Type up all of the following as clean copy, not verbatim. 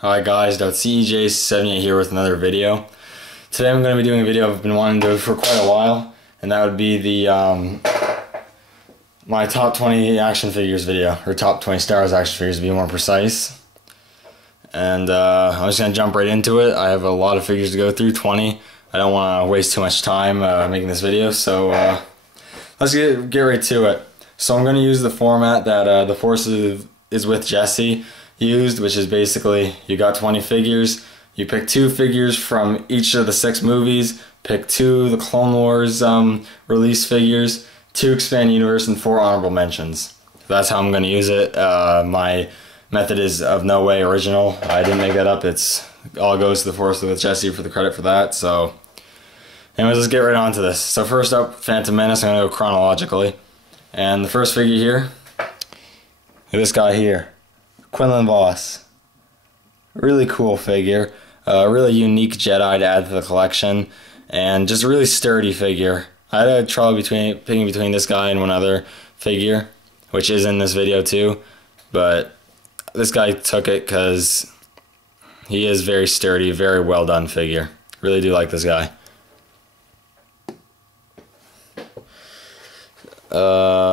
Hi guys, CEJ78 here with another video. Today I'm going to be doing a video I've been wanting to do for quite a while, and that would be the my top 20 action figures video, or top 20 Star Wars action figures to be more precise. And I'm just going to jump right into it. I have a lot of figures to go through, 20. I don't want to waste too much time making this video, so let's get right to it. So I'm going to use the format that the Force is with Jesse used, which is basically you got 20 figures, you pick 2 figures from each of the 6 movies, pick 2 of the Clone Wars release figures, 2 Expand Universe, and 4 honorable mentions. That's how I'm going to use it. My method is of no way original. I didn't make that up. It's all goes to the Force with Jesse for the credit for that. So anyways, let's get right on to this. So first up, Phantom Menace. I'm going to go chronologically. And the first figure here, this guy here, Quinlan Vos. Really cool figure. Really unique Jedi to add to the collection. And just a really sturdy figure. I had trouble picking between this guy and one other figure, which is in this video too. But this guy took it because he is very sturdy, very well done figure. Really do like this guy.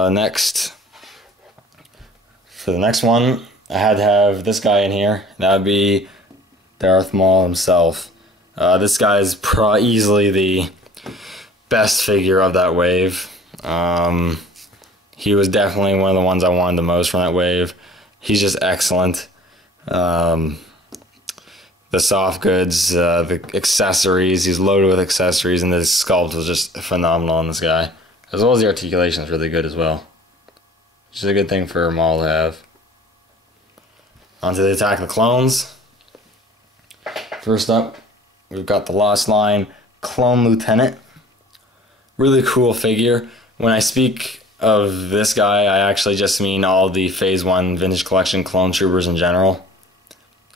Next, for the next one, I had to have this guy in here. That would be Darth Maul himself. This guy is easily the best figure of that wave. He was definitely one of the ones I wanted the most from that wave. He's just excellent. The soft goods, the accessories, he's loaded with accessories, and the sculpt was just phenomenal on this guy. As well as the articulation is really good as well. Which is a good thing for Maul to have. On to the Attack of the Clones. First up, we've got the Lost Line Clone Lieutenant. Really cool figure. When I speak of this guy, I actually just mean all the Phase 1 Vintage Collection Clone Troopers in general.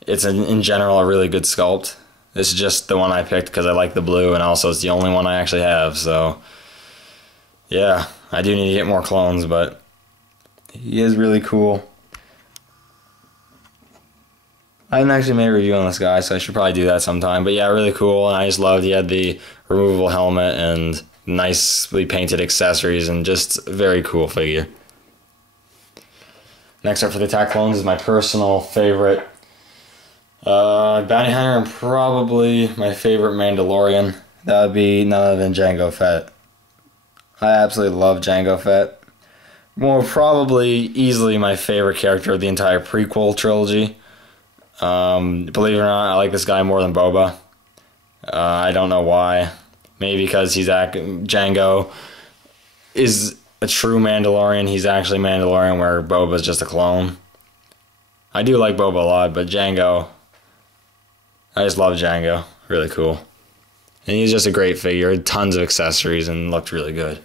It's in general a really good sculpt. This is just the one I picked because I like the blue, and also it's the only one I actually have, so yeah, I do need to get more clones, but he is really cool. I didn't actually make a review on this guy, so I should probably do that sometime. But yeah, really cool, and I just loved he had the removable helmet and nicely painted accessories, and just a very cool figure. Next up for the Attack Clones is my personal favorite bounty hunter, and probably my favorite Mandalorian. That would be none other than Jango Fett. I absolutely love Jango Fett. Well, probably easily my favorite character of the entire prequel trilogy. Believe it or not, I like this guy more than Boba. I don't know why. Maybe because Jango is a true Mandalorian. He's actually Mandalorian, where Boba's just a clone. I do like Boba a lot, but Jango, I just love Jango. Really cool. And he's just a great figure. Tons of accessories and looked really good.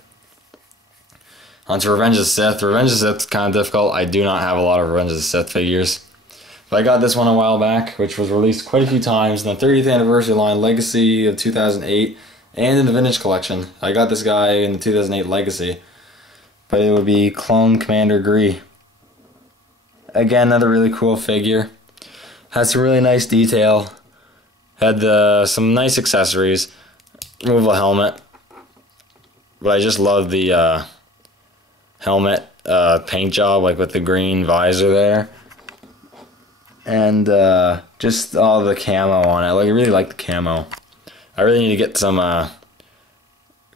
On to Revenge of the Sith. Revenge of the Sith is kind of difficult. I do not have a lot of Revenge of the Sith figures. But I got this one a while back, which was released quite a few times in the 30th anniversary line Legacy of 2008 and in the Vintage Collection. I got this guy in the 2008 Legacy. But it would be Clone Commander Gree. Again, another really cool figure. Has some really nice detail. Had some nice accessories. Removable helmet. But I just love the helmet paint job, like with the green visor there. And just all the camo on it. Like, I really like the camo. I really need to get some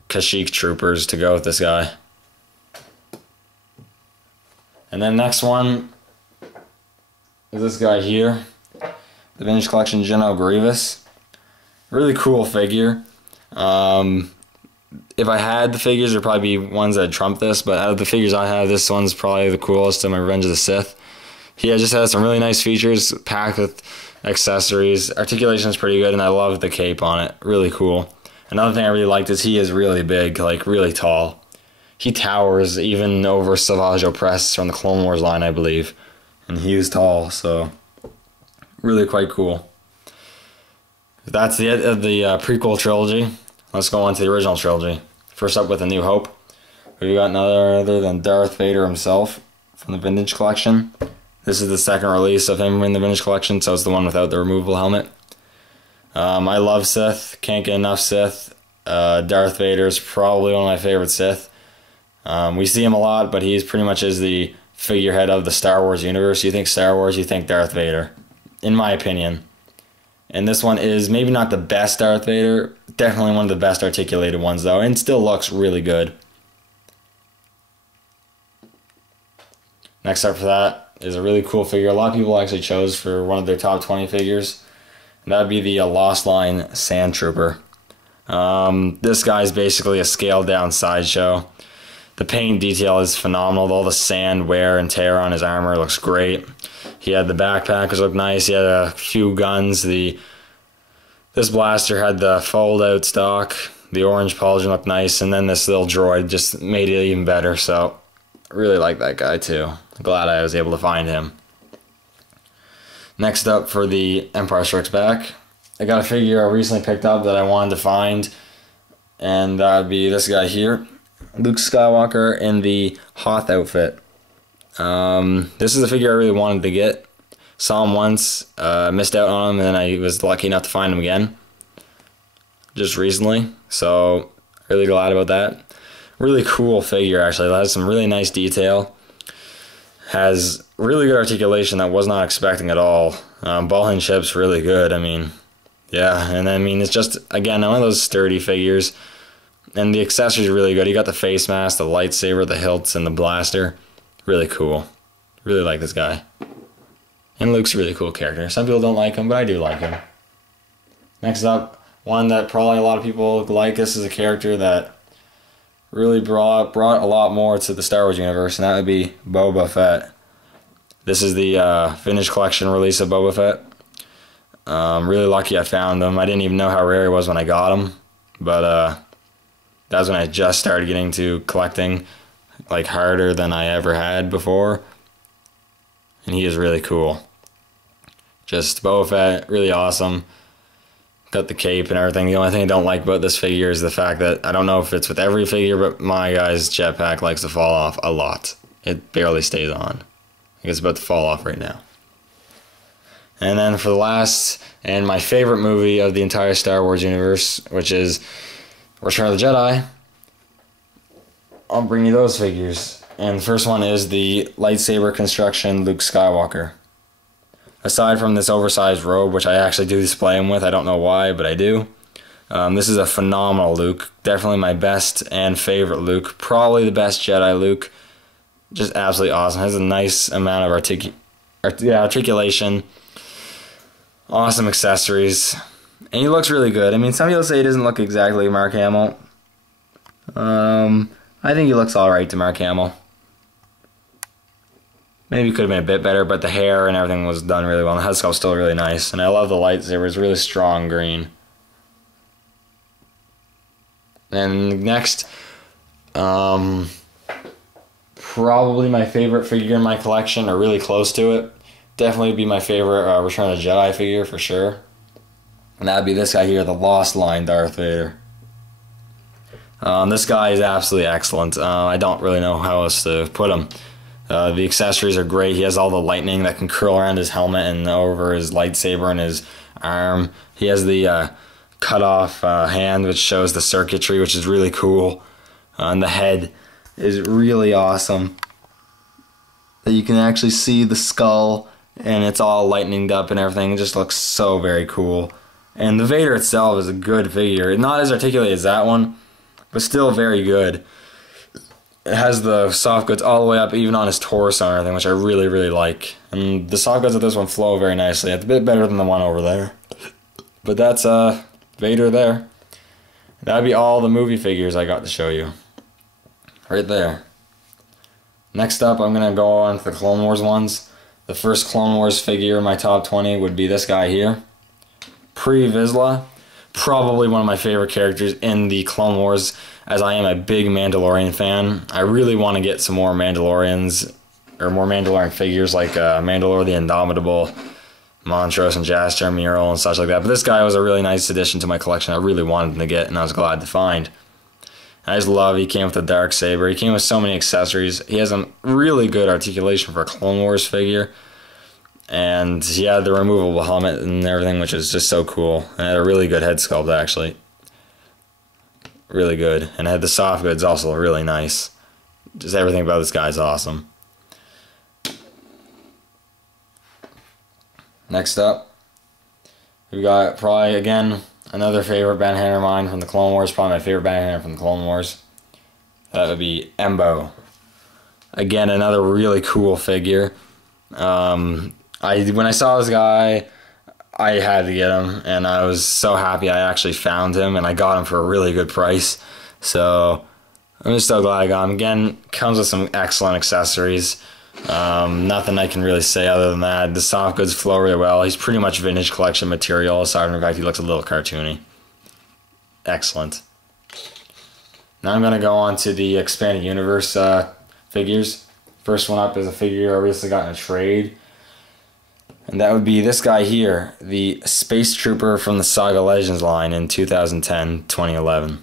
Kashyyyk troopers to go with this guy. And then next one is this guy here. The Vintage Collection General Grievous. Really cool figure. If I had the figures, there'd probably be ones that trump this, but out of the figures I have, this one's probably the coolest of my Revenge of the Sith. He just has some really nice features, packed with accessories. Articulation is pretty good, and I love the cape on it. Really cool. Another thing I really liked is he is really big, like really tall. He towers even over Savage Opress from the Clone Wars line, I believe. And he is tall, so really quite cool. That's the end of the prequel trilogy. Let's go on to the original trilogy. First up with A New Hope. We've got none other than Darth Vader himself from the Vintage Collection. This is the second release of him in the vintage collection, so it's the one without the removable helmet. I love Sith. Can't get enough Sith. Darth Vader is probably one of my favorite Sith. We see him a lot, but he's pretty much is the figurehead of the Star Wars universe. You think Star Wars, you think Darth Vader, in my opinion. And this one is maybe not the best Darth Vader, definitely one of the best articulated ones though, and still looks really good. Next up for that is a really cool figure. A lot of people actually chose for one of their top 20 figures. And that would be the Lost Line Sand Trooper. This guy's basically a scaled down sideshow. The paint detail is phenomenal. All the sand wear and tear on his armor looks great. He had the backpack, which looked nice. He had a few guns. This blaster had the fold out stock. The orange pauldron looked nice, and then this little droid just made it even better. So I really like that guy too. Glad I was able to find him. Next up for the Empire Strikes Back, I got a figure I recently picked up that I wanted to find, and that would be this guy here, Luke Skywalker in the Hoth outfit. This is a figure I really wanted to get. Saw him once, missed out on him, and then I was lucky enough to find him again just recently, so really glad about that. Really cool figure actually. It has some really nice detail. Has really good articulation that I was not expecting at all. Ball and chip's really good. I mean, yeah, and I mean it's just again one of those sturdy figures, and the accessories are really good. You got the face mask, the lightsaber, the hilts, and the blaster. Really cool. Really like this guy. And Luke's a really cool character. Some people don't like him, but I do like him. Next up, one that probably a lot of people like. This is a character that really brought a lot more to the Star Wars universe, and that would be Boba Fett. This is the vintage collection release of Boba Fett. Really lucky I found him. I didn't even know how rare he was when I got him, but that was when I just started getting to collecting, like harder than I ever had before, and he is really cool. Just Boba Fett, really awesome. Got the cape and everything. The only thing I don't like about this figure is the fact that I don't know if it's with every figure, but my guy's jetpack likes to fall off a lot. It barely stays on. I think it's about to fall off right now. And then for the last and my favorite movie of the entire Star Wars universe, which is Return of the Jedi, I'll bring you those figures. And the first one is the lightsaber construction Luke Skywalker. Aside from this oversized robe, which I actually do display him with, I don't know why, but I do. This is a phenomenal Luke. Definitely my best and favorite Luke. Probably the best Jedi Luke. Just absolutely awesome. Has a nice amount of articulation. Awesome accessories. And he looks really good. I mean, some people say he doesn't look exactly like Mark Hamill. I think he looks alright to Mark Hamill. Maybe could have been a bit better, but the hair and everything was done really well. And the head sculpt's still really nice. And I love the lightsaber. It's really strong green. And next, probably my favorite figure in my collection, or really close to it. Definitely be my favorite Return of the Jedi figure for sure. And that would be this guy here, the Lost Line Darth Vader. This guy is absolutely excellent. I don't really know how else to put him. The accessories are great. He has all the lightning that can curl around his helmet and over his lightsaber and his arm. He has the cut off hand, which shows the circuitry, which is really cool. And the head is really awesome. You can actually see the skull, and it's all lightninged up and everything. It just looks so very cool. And the Vader itself is a good figure. Not as articulated as that one, but still very good. It has the soft goods all the way up, even on his torso and everything, which I really, really like. And the soft goods of this one flow very nicely. It's a bit better than the one over there. But that's Vader there. That'd be all the movie figures I got to show you. Right there. Next up, I'm going to go on to the Clone Wars ones. The first Clone Wars figure in my top 20 would be this guy here. Pre Vizsla. Probably one of my favorite characters in the Clone Wars, as I am a big Mandalorian fan. I really want to get some more Mandalorians, or more Mandalorian figures like Mandalore the Indomitable, Montrose and Jaster Mural and such like that. But this guy was a really nice addition to my collection. I really wanted to get, and I was glad to find. I just love he came with a Darksaber. He came with so many accessories. He has a really good articulation for a Clone Wars figure. And he had the removable helmet and everything, which is just so cool. And had a really good head sculpt, actually. Really good. And had the soft goods also really nice. Just everything about this guy's awesome. Next up, we got probably, again, another favorite bounty hunter of mine from the Clone Wars. Probably my favorite bounty hunter from the Clone Wars. That would be Embo. Again, another really cool figure. When I saw this guy, I had to get him, and I was so happy I actually found him, and I got him for a really good price. So I'm just so glad I got him. Again, comes with some excellent accessories. Nothing I can really say other than that. The soft goods flow really well. He's pretty much vintage collection material, aside from the fact he looks a little cartoony. Excellent. Now I'm going to go on to the Expanded Universe figures. First one up is a figure I recently got in a trade. And that would be this guy here, the Space Trooper from the Saga Legends line in 2010-2011.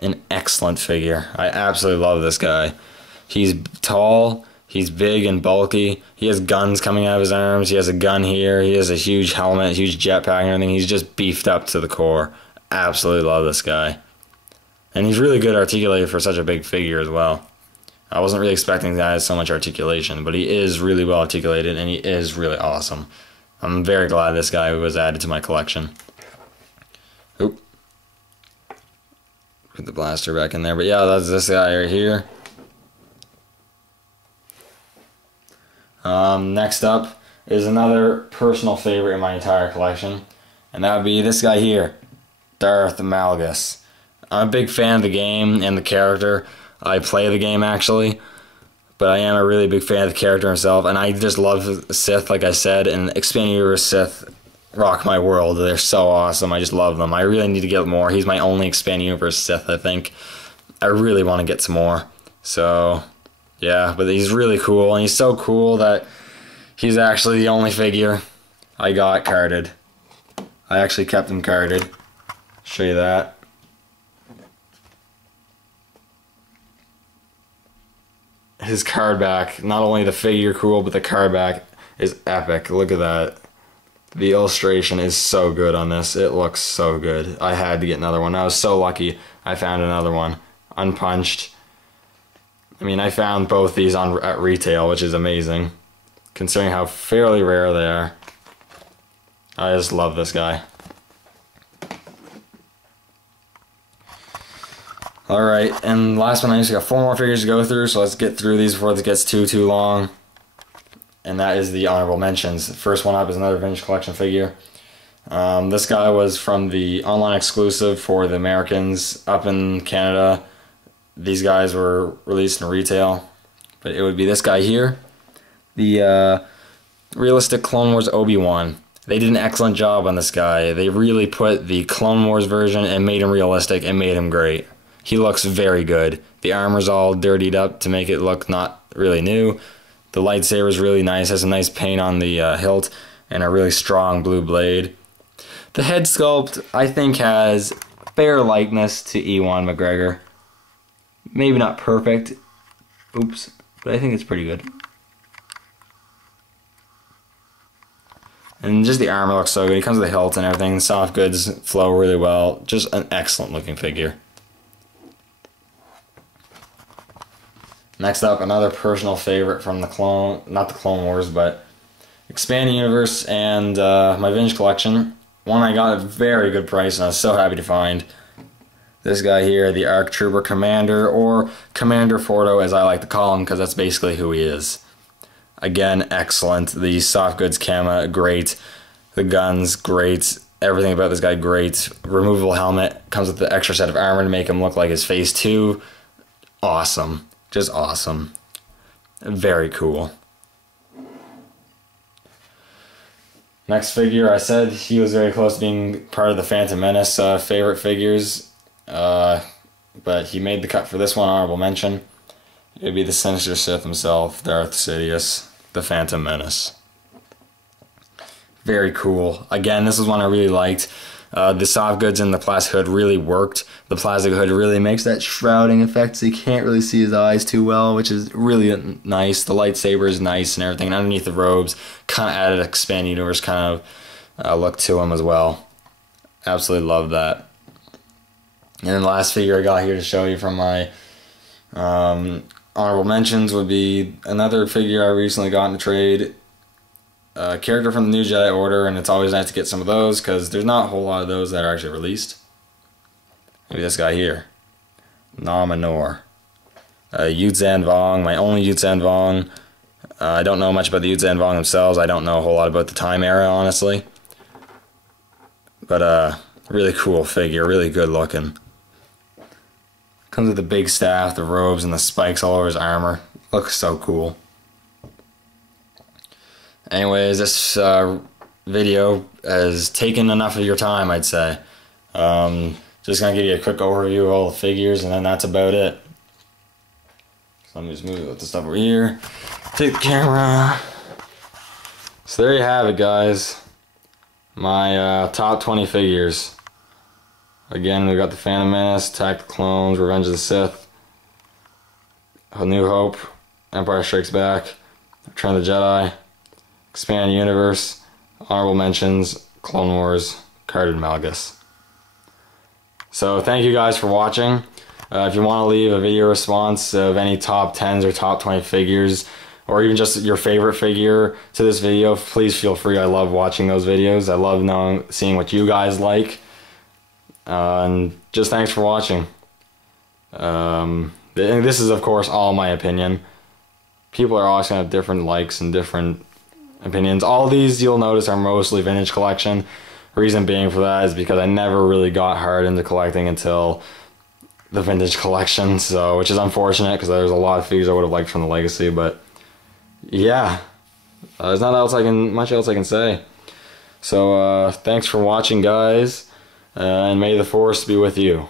An excellent figure. I absolutely love this guy. He's tall, he's big and bulky, he has guns coming out of his arms, he has a gun here, he has a huge helmet, a huge jetpack and everything. He's just beefed up to the core. Absolutely love this guy. And he's really good articulated for such a big figure as well. I wasn't really expecting the guy to have so much articulation, but he is really well articulated and he is really awesome. I'm very glad this guy was added to my collection. Oop. Put the blaster back in there, but yeah, that's this guy right here. Next up is another personal favorite in my entire collection, and that would be this guy here, Darth Malgus. I'm a big fan of the game and the character. I play the game actually, but I am a really big fan of the character himself, and I just love Sith, like I said, and Expanded Universe Sith rock my world. They're so awesome. I just love them. I really need to get more. He's my only Expanded Universe Sith, I think. I really want to get some more. So, yeah, but he's really cool, and he's so cool that he's actually the only figure I got carded. I actually kept him carded. Show you that. His card back, not only the figure cool, but the card back is epic. Look at that. The illustration is so good on this. It looks so good. I had to get another one. I was so lucky I found another one. Unpunched. I mean, I found both these at retail, which is amazing, considering how fairly rare they are. I just love this guy. Alright, and last one, I just got 4 more figures to go through, so let's get through these before this gets too long. And that is the honorable mentions. The first one up is another vintage collection figure. This guy was from the online exclusive for the Americans up in Canada. These guys were released in retail, but it would be this guy here, the realistic Clone Wars Obi-Wan. They did an excellent job on this guy. They really put the Clone Wars version and made him realistic and made him great. He looks very good. The armor's all dirtied up to make it look not really new. The lightsaber's really nice, has a nice paint on the hilt and a really strong blue blade. The head sculpt, I think, has fair likeness to Ewan McGregor. Maybe not perfect, oops, but I think it's pretty good. And just the armor looks so good. He comes with the hilt and everything. Soft goods flow really well. Just an excellent looking figure. Next up, another personal favorite from the not the Clone Wars, but Expanded Universe and my vintage collection. One I got at a very good price and I was so happy to find. This guy here, the ARC Trooper Commander, or Commander Fordo as I like to call him, because that's basically who he is. Again, excellent. The soft goods camo, great. The guns, great. Everything about this guy, great. Removable helmet, comes with the extra set of armor to make him look like his face too. Awesome. Just awesome. Very cool. Next figure, I said he was very close to being part of the Phantom Menace favorite figures, but he made the cut for this one, honorable mention. It would be the Sinister Sith himself, Darth Sidious, the Phantom Menace. Very cool. Again, this is one I really liked. The soft goods and the plastic hood really worked. The plastic hood really makes that shrouding effect so you can't really see his eyes too well, which is really nice. The lightsaber is nice and everything. And underneath the robes, kind of added expanded universe kind of look to him as well. Absolutely love that. And then the last figure I got here to show you from my honorable mentions would be another figure I recently got in a trade. A character from the New Jedi Order, and it's always nice to get some of those because there's not a whole lot of those that are actually released. Maybe this guy here. Nom Anor. Yuuzhan Vong, my only Yuuzhan Vong. I don't know much about the Yuuzhan Vong themselves. I don't know a whole lot about the time era, honestly. But really cool figure, really good looking. Comes with the big staff, the robes, and the spikes all over his armor. Looks so cool. Anyways, this video has taken enough of your time, I'd say. Just gonna give you a quick overview of all the figures, and then that's about it. So let me just move the stuff over here. Take the camera. So there you have it, guys. My top 20 figures. Again, we got the Phantom Menace, Attack the Clones, Revenge of the Sith, A New Hope, Empire Strikes Back, Return of the Jedi, Expand Universe, honorable mentions, Clone Wars, Carded Malgus. So thank you guys for watching. If you want to leave a video response of any top 10s or top 20 figures, or even just your favorite figure to this video, please feel free. I love watching those videos. I love seeing what you guys like. And just thanks for watching. This is of course all my opinion. People are always going to have different likes and different opinions. All these you'll notice are mostly vintage collection. Reason being for that is because I never really got hard into collecting until the vintage collection, so which is unfortunate because there's a lot of figures I would have liked from the Legacy. But yeah, there's not much else I can say. So thanks for watching, guys, and may the Force be with you.